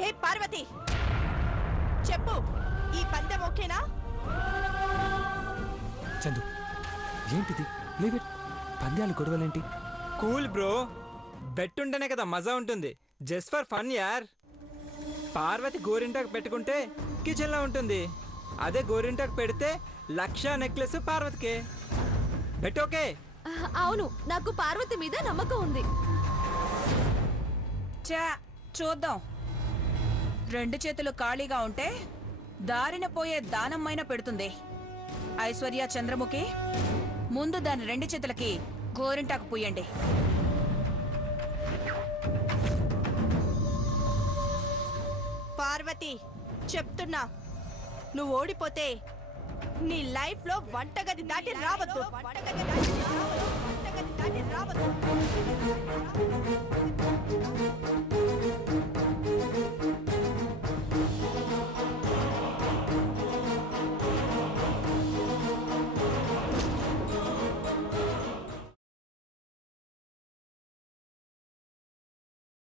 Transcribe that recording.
హే పార్వతి, చెప్పు, ఈ పందెం ఓకేనా? చందు, ఏంటిది? లేవే పంద్యాలు గొడవలేంటి? కూల్ బ్రో, బెట్ ఉంటేనే కదా మజా ఉంటుంది. జస్ట్ ఫర్ ఫన్ యార్. పార్వతి గోరింటాకు పెట్టుకుంటే కిచెన్లో ఉంటుంది, అదే గోరింటాకు పెడితే 1,00,000 నెక్లెస్ పార్వతికే. Bet okay? అవును, నాకు పార్వతి మీద నమ్మకం ఉంది. చా చూద్దాం. 2 చేతులు ఖాళీగా ఉంటే దారిన పోయే దానమ్మైనా పెడుతుంది. ఐశ్వర్య, చంద్రముఖి, ముందు దాని 2 చేతులకి గోరింటాకు పూయండి. పార్వతి, చెప్తున్నా, నువ్వు ఓడిపోతే నీ లైఫ్ లో వంటగది దాటి రావద్దు. వంటగది దాటి రావద్దు.